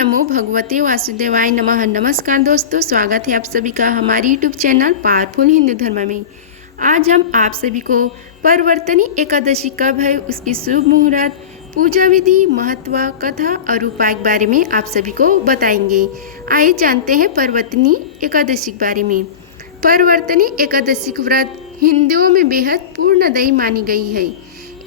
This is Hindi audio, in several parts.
नमो भगवते वासुदेवाय नमः। नमस्कार दोस्तों, स्वागत है आप सभी का हमारे यूट्यूब चैनल पावरफुल हिंदू धर्म में। आज हम आप सभी को परवर्तनी एकादशी कब है, उसकी शुभ मुहूर्त, पूजा विधि, महत्व, कथा और उपाय के बारे में आप सभी को बताएंगे। आइए जानते हैं परवर्तनी एकादशी के बारे में। परवर्तनी एकादशी का व्रत हिंदुओं में बेहद पूर्णदयी मानी गई है।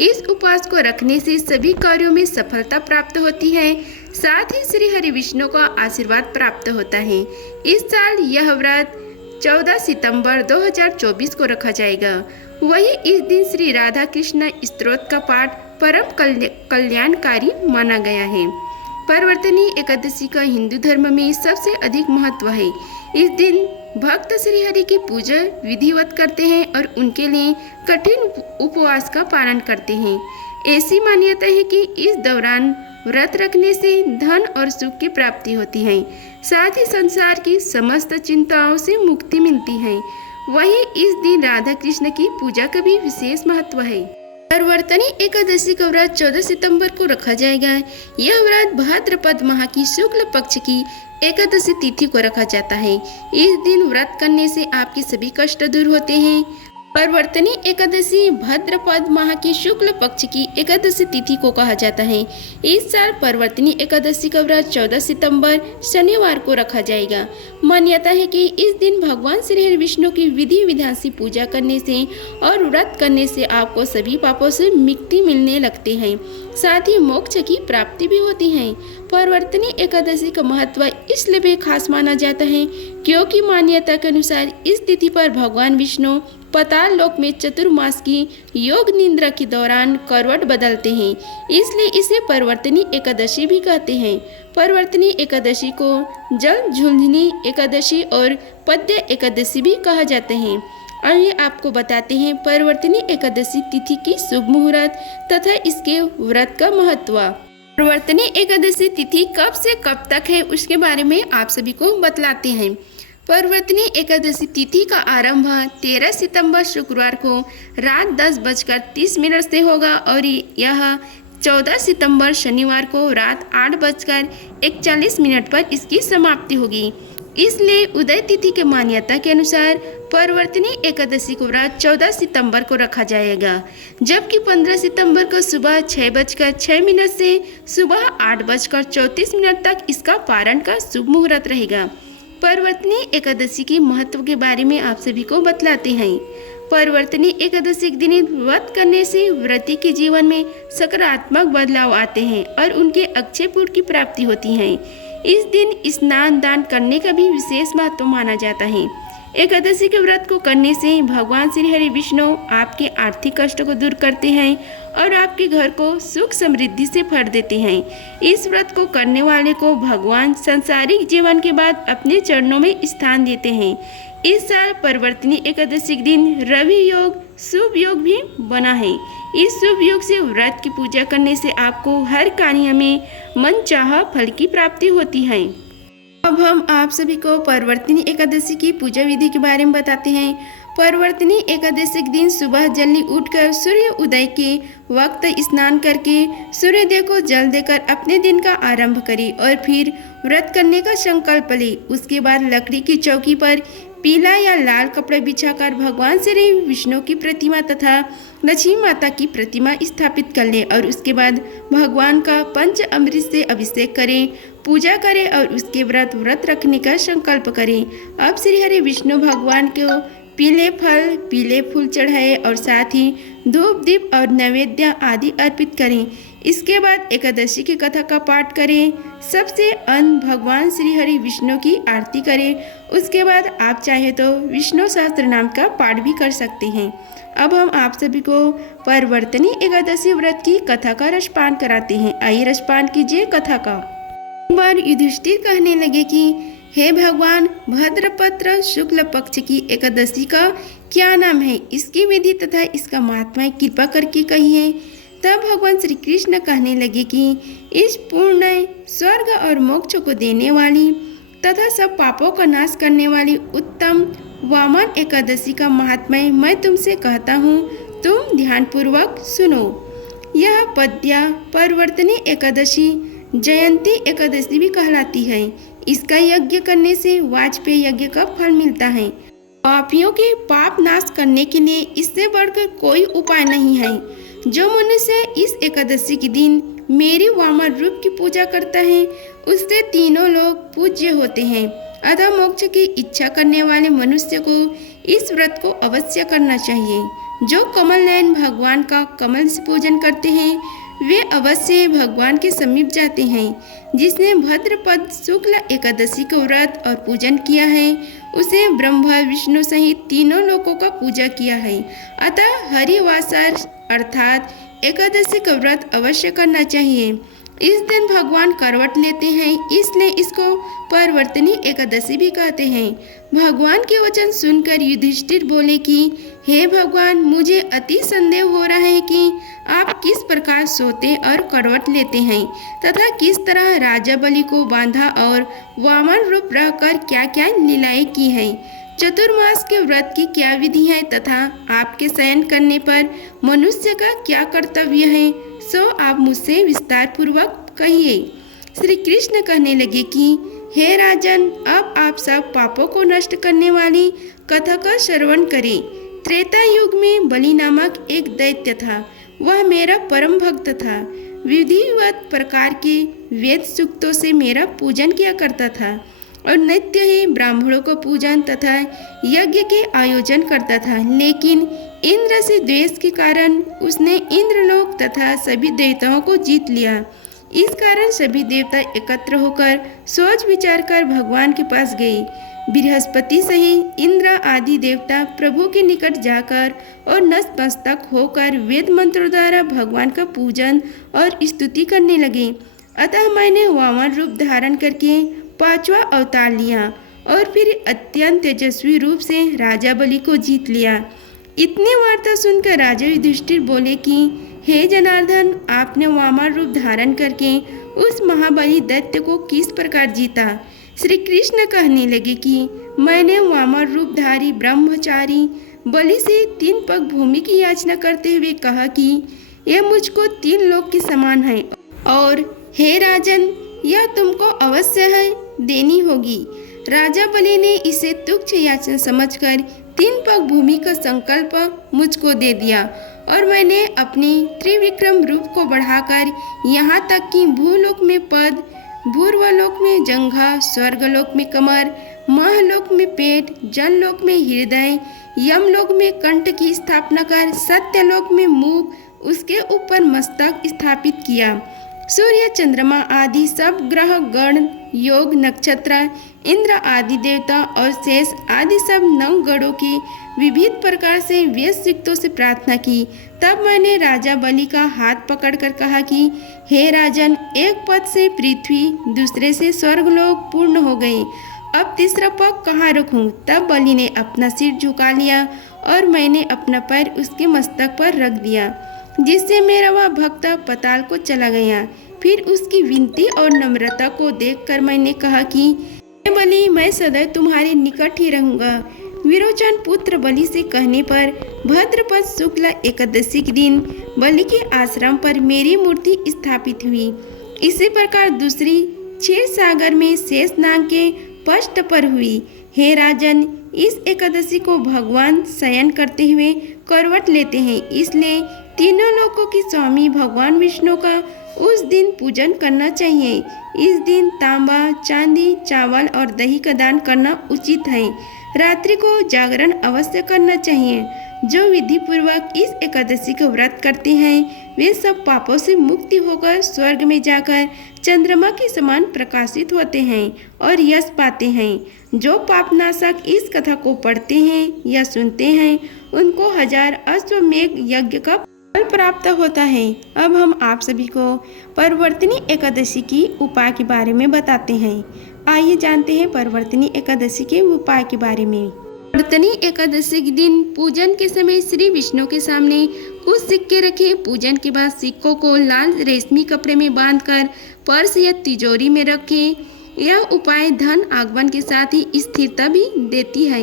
इस उपवास को रखने से सभी कार्यों में सफलता प्राप्त होती है, साथ ही श्री हरि विष्णु का आशीर्वाद प्राप्त होता है। इस साल यह व्रत 14 सितंबर 2024 को रखा जाएगा। वही इस दिन श्री राधा कृष्ण स्तोत्र का पाठ परम कल्याणकारी माना गया है। परवर्तनी एकादशी का हिंदू धर्म में सबसे अधिक महत्व है। इस दिन भक्त श्री हरि की पूजा विधिवत करते हैं और उनके लिए कठिन उपवास का पालन करते हैं। ऐसी मान्यता है कि इस दौरान व्रत रखने से धन और सुख की प्राप्ति होती है, साथ ही संसार की समस्त चिंताओं से मुक्ति मिलती है। वहीं इस दिन राधा कृष्ण की पूजा का भी विशेष महत्व है। परवर्तनी एकादशी का व्रत 14 सितंबर को रखा जाएगा। यह व्रत भाद्रपद माह की शुक्ल पक्ष की एकादशी तिथि को रखा जाता है। इस दिन व्रत करने से आपके सभी कष्ट दूर होते हैं। परवर्तनी एकादशी भाद्रपद माह की शुक्ल पक्ष की एकादशी तिथि को कहा जाता है। इस साल परवर्तनी एकादशी का व्रत 14 सितंबर शनिवार को रखा जाएगा। मान्यता है कि इस दिन भगवान श्री हरि विष्णु की विधि विधान से पूजा करने से और व्रत करने से आपको सभी पापों से मुक्ति मिलने लगते हैं, साथ ही मोक्ष की प्राप्ति भी होती है। परवर्तनी एकादशी का महत्व इसलिए भी खास माना जाता है क्योंकि मान्यता के अनुसार इस तिथि पर भगवान विष्णु पाताल लोक में चतुर्मास की योग निद्रा के दौरान करवट बदलते हैं, इसलिए इसे परवर्तनी एकादशी भी कहते हैं। परवर्तनी एकादशी को जल झुंझुनी एकादशी और पद्य एकादशी भी कहा जाते हैं। आइए आपको बताते हैं परवर्तनी एकादशी तिथि की शुभ मुहूर्त तथा इसके व्रत का महत्व। परवर्तनी एकादशी तिथि कब से कब तक है, उसके बारे में आप सभी को बतलाते हैं। परवर्तनी एकादशी तिथि का आरंभ 13 सितंबर शुक्रवार को रात 10:30 से होगा और यह 14 सितंबर शनिवार को रात 8:41 पर इसकी समाप्ति होगी। इसलिए उदय तिथि के मान्यता के अनुसार परवर्तनी एकादशी को व्रत 14 सितंबर को रखा जाएगा, जबकि 15 सितंबर को सुबह 6:06 से सुबह 8:34 तक इसका पारण का शुभ मुहूर्त रहेगा। परवर्तनी एकादशी के महत्व के बारे में आप सभी को बतलाते हैं। परवर्तनी एकादशी के दिन व्रत करने से व्रती के जीवन में सकारात्मक बदलाव आते हैं और उनके अक्षय पुण्य की प्राप्ति होती है। इस दिन स्नान दान करने का भी विशेष महत्व माना जाता है। एकादशी के व्रत को करने से भगवान श्री हरि विष्णु आपके आर्थिक कष्ट को दूर करते हैं और आपके घर को सुख समृद्धि से भर देते हैं। इस व्रत को करने वाले को भगवान सांसारिक जीवन के बाद अपने चरणों में स्थान देते हैं। इस साल परवर्तनी एकादशी के दिन रवि योग शुभ योग भी बना है। इस शुभ योग से व्रत की पूजा करने से आपको हर कार्य में मनचाहा फल की प्राप्ति होती है। अब हम आप सभी को परवर्तनी एकादशी की पूजा विधि के बारे में बताते हैं। परवर्तनी एकादशी के दिन सुबह जल्दी उठकर सूर्य उदय के वक्त स्नान करके सूर्योदय को जल देकर अपने दिन का आरंभ करें और फिर व्रत करने का संकल्प ले। उसके बाद लकड़ी की चौकी पर पीला या लाल कपड़ा बिछाकर भगवान श्री विष्णु की प्रतिमा तथा लक्ष्मी माता की प्रतिमा स्थापित कर ले और उसके बाद भगवान का पंच अमृत से अभिषेक करें, पूजा करें और उसके व्रत रखने का संकल्प करें। अब श्री हरि विष्णु भगवान को पीले फल पीले फूल चढ़ाएं और साथ ही धूप दीप और नैवेद्य आदि अर्पित करें। इसके बाद एकादशी की कथा का पाठ करें। सबसे अंत भगवान श्री हरि विष्णु की आरती करें। उसके बाद आप चाहे तो विष्णु सहस्त्र नाम का पाठ भी कर सकते हैं। अब हम आप सभी को परवर्तनी एकादशी व्रत की कथा का रसपान कराते हैं। आइए रसपान कीजिए कथा का। एक बार युधिष्ठिर कहने लगे कि हे भगवान, भाद्रपद शुक्ल पक्ष की एकादशी का क्या नाम है, इसकी विधि तथा इसका महात्मा कृपा करके कहिए। तब भगवान श्री कृष्ण कहने लगे कि इस पूर्ण स्वर्ग और मोक्ष को देने वाली तथा सब पापों का नाश करने वाली उत्तम वामन एकादशी का महात्मा मैं तुमसे कहता हूँ, तुम ध्यानपूर्वक सुनो। यह पद्य परवर्तनी एकादशी जयंती एकादशी भी कहलाती है। इसका यज्ञ करने से वाजपेयी यज्ञ का फल मिलता है। पापियों के पाप नाश करने के लिए इससे बढ़कर कोई उपाय नहीं है। जो मनुष्य इस एकादशी के दिन मेरी वामन रूप की पूजा करता है उससे तीनों लोग पूज्य होते हैं। अतः मोक्ष की इच्छा करने वाले मनुष्य को इस व्रत को अवश्य करना चाहिए। जो कमल नयन भगवान का कमल से पूजन करते हैं वे अवश्य भगवान के समीप जाते हैं। जिसने भद्रपद शुक्ल एकादशी का व्रत और पूजन किया है उसे ब्रह्मा विष्णु सहित तीनों लोकों का पूजा किया है। अतः हरिवासर अर्थात एकादशी का व्रत अवश्य करना चाहिए। इस दिन भगवान करवट लेते हैं इसलिए इसको परिवर्तनी एकादशी भी कहते हैं। भगवान के वचन सुनकर युधिष्ठिर बोले कि हे भगवान, मुझे अति संदेह हो रहा है कि आप किस प्रकार सोते और करवट लेते हैं तथा किस तरह राजा बलि को बांधा और वामन रूप रहकर क्या क्या लीलाएं की हैं। चतुर्मास के व्रत की क्या विधि है तथा आपके शयन करने पर मनुष्य का क्या कर्तव्य है सो आप मुझसे विस्तार पूर्वक कहिए। श्री कृष्ण कहने लगे कि हे राजन, अब आप सब पापों को नष्ट करने वाली कथा का श्रवण करें। त्रेता युग में बलि नामक एक दैत्य था। वह मेरा परम भक्त था। विधिवत प्रकार के वेद सूक्तों से मेरा पूजन किया करता था और नित्य ही ब्राह्मणों को पूजन तथा यज्ञ के आयोजन करता था। लेकिन इंद्र से द्वेष के कारण उसने इंद्रलोक तथा सभी देवताओं को जीत लिया। इस कारण सभी देवता एकत्र होकर सोच विचार कर भगवान के पास गए। बृहस्पति सहित इंद्र आदि देवता प्रभु के निकट जाकर और नतमस्तक होकर वेद मंत्रों द्वारा भगवान का पूजन और स्तुति करने लगे। अतः मैंने वामन रूप धारण करके पांचवा अवतार लिया और फिर अत्यंत तेजस्वी रूप से राजा बलि को जीत लिया। इतनी वार्ता सुनकर राजा युधिष्ठिर बोले कि हे जनार्दन, आपने वामन रूप धारण करके उस महाबली दैत्य को किस प्रकार जीता। श्री कृष्ण कहने लगे कि मैंने वामन रूपधारी ब्रह्मचारी बलि से 3 पग भूमि की याचना करते हुए कहा कि यह मुझको 3 लोक के समान है और हे राजन, यह तुमको अवश्य है देनी होगी। राजा बलि ने इसे तुच्छ याचना समझकर 3 पग भूमि का संकल्प मुझको दे दिया और मैंने अपने त्रिविक्रम रूप को बढ़ाकर यहाँ तक कि भूलोक में पद, भूर्वलोक में जंघा, स्वर्गलोक में कमर, महलोक में पेट, जनलोक में हृदय, यमलोक में कंठ की स्थापना कर सत्यलोक में मुख, उसके ऊपर मस्तक स्थापित किया। सूर्य, चंद्रमा आदि सब ग्रह गण, योग, नक्षत्र, इंद्र आदि देवता और शेष आदि सब 9 गणों की विविध प्रकार से वेद सूक्तों से प्रार्थना की। तब मैंने राजा बलि का हाथ पकड़कर कहा कि हे राजन, एक पद से पृथ्वी, दूसरे से स्वर्गलोक पूर्ण हो गए। अब तीसरा पग कहाँ रखूं? तब बलि ने अपना सिर झुका लिया और मैंने अपना पैर उसके मस्तक पर रख दिया, जिससे मेरा वह भक्त पाताल को चला गया। फिर उसकी विनती और नम्रता को देखकर मैंने कहा कि हे बलि, मैं सदैव तुम्हारे निकट ही रहूँगा। विरोचन पुत्र बलि से कहने पर भद्रपद शुक्ल एकादशी के दिन बलि के आश्रम पर मेरी मूर्ति स्थापित हुई। इसी प्रकार दूसरी क्षीर सागर में शेषनाग के पृष्ठ पर हुई। हे राजन, इस एकादशी को भगवान शयन करते हुए करवट लेते हैं, इसलिए तीनों लोकों के स्वामी भगवान विष्णु का उस दिन पूजन करना चाहिए। इस दिन तांबा, चांदी, चावल और दही का दान करना उचित है। रात्रि को जागरण अवश्य करना चाहिए। जो विधि पूर्वक इस एकादशी का व्रत करते हैं वे सब पापों से मुक्ति होकर स्वर्ग में जाकर चंद्रमा के समान प्रकाशित होते हैं और यश पाते हैं। जो पापनाशक इस कथा को पढ़ते हैं या सुनते हैं उनको 1000 अश्वमेघ यज्ञ का फल प्राप्त होता है। अब हम आप सभी को परिवर्तनी एकादशी की उपाय के बारे में बताते हैं। आइए जानते हैं परिवर्तनी एकादशी के उपाय के बारे में। परिवर्तनी एकादशी के दिन पूजन के समय श्री विष्णु के सामने कुछ सिक्के रखें। पूजन के बाद सिक्कों को लाल रेशमी कपड़े में बांधकर पर्स या तिजोरी में रखें। यह उपाय धन आगमन के साथ ही स्थिरता भी देती है।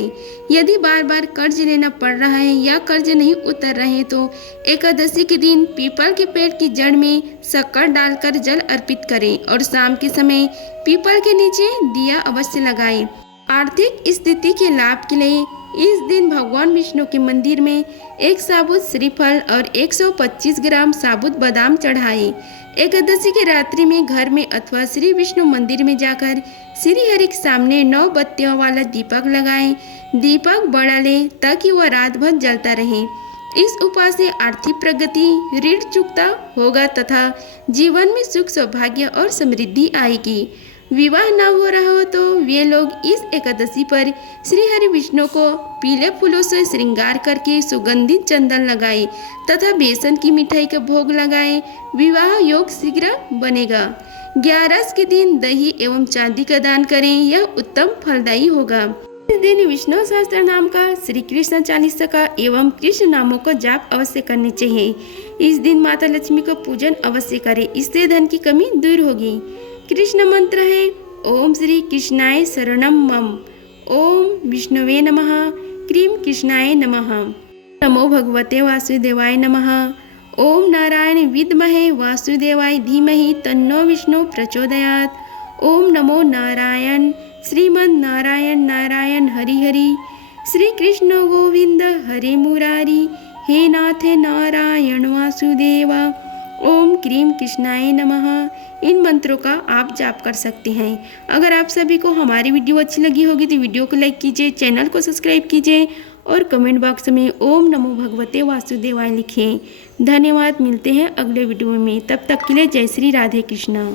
यदि बार बार कर्ज लेना पड़ रहा है या कर्ज नहीं उतर रहे तो एकादशी के दिन पीपल के पेड़ की जड़ में शक्कर डालकर जल अर्पित करें और शाम के समय पीपल के नीचे दिया अवश्य लगाएं। आर्थिक स्थिति के लाभ के लिए इस दिन भगवान विष्णु के मंदिर में एक साबुत श्रीफल और 125 ग्राम साबुत बादाम चढ़ाएं। एकादशी की रात्रि में घर में अथवा श्री विष्णु मंदिर में जाकर श्री हरि के सामने 9 बत्तियों वाला दीपक लगाएं। दीपक बड़ा लें ताकि वह रात भर जलता रहे। इस उपाय से आर्थिक प्रगति, ऋण चुकता होगा तथा जीवन में सुख, सौभाग्य और समृद्धि आएगी। विवाह न हो रहा हो तो वे लोग इस एकादशी पर श्री हरि विष्णु को पीले फूलों से श्रृंगार करके सुगंधित चंदन लगाएं तथा बेसन की मिठाई का भोग लगाएं। विवाह योग शीघ्र बनेगा। 11 के दिन दही एवं चांदी का दान करें, यह उत्तम फलदायी होगा। इस दिन विष्णु सहस्त्र नाम का, श्री कृष्ण चालीसा का एवं कृष्ण नामों को जाप अवश्य करने चाहिए। इस दिन माता लक्ष्मी का पूजन अवश्य करें, इससे धन की कमी दूर होगी। कृष्ण मंत्र है ओम श्री कृष्णाय शरणम मम, ओम विष्णुवे नमः, क्रीम कृष्णाय नमः, नमो भगवते वासुदेवाय नमः, ओम नारायण विद्महे वासुदेवाय धीमहि तन्नो विष्णु प्रचोदयात्, ओम नमो नारायण श्रीमद् नारायण नारायण हरि हरि, श्री कृष्ण गोविंद हरे मुरारी, हे नाथ नारायण वासुदेवा, ओम क्रीम कृष्णाय नमः। इन मंत्रों का आप जाप कर सकते हैं। अगर आप सभी को हमारी वीडियो अच्छी लगी होगी तो वीडियो को लाइक कीजिए, चैनल को सब्सक्राइब कीजिए और कमेंट बॉक्स में ओम नमो भगवते वासुदेवाय लिखें। धन्यवाद। मिलते हैं अगले वीडियो में, तब तक के लिए जय श्री राधे कृष्णा।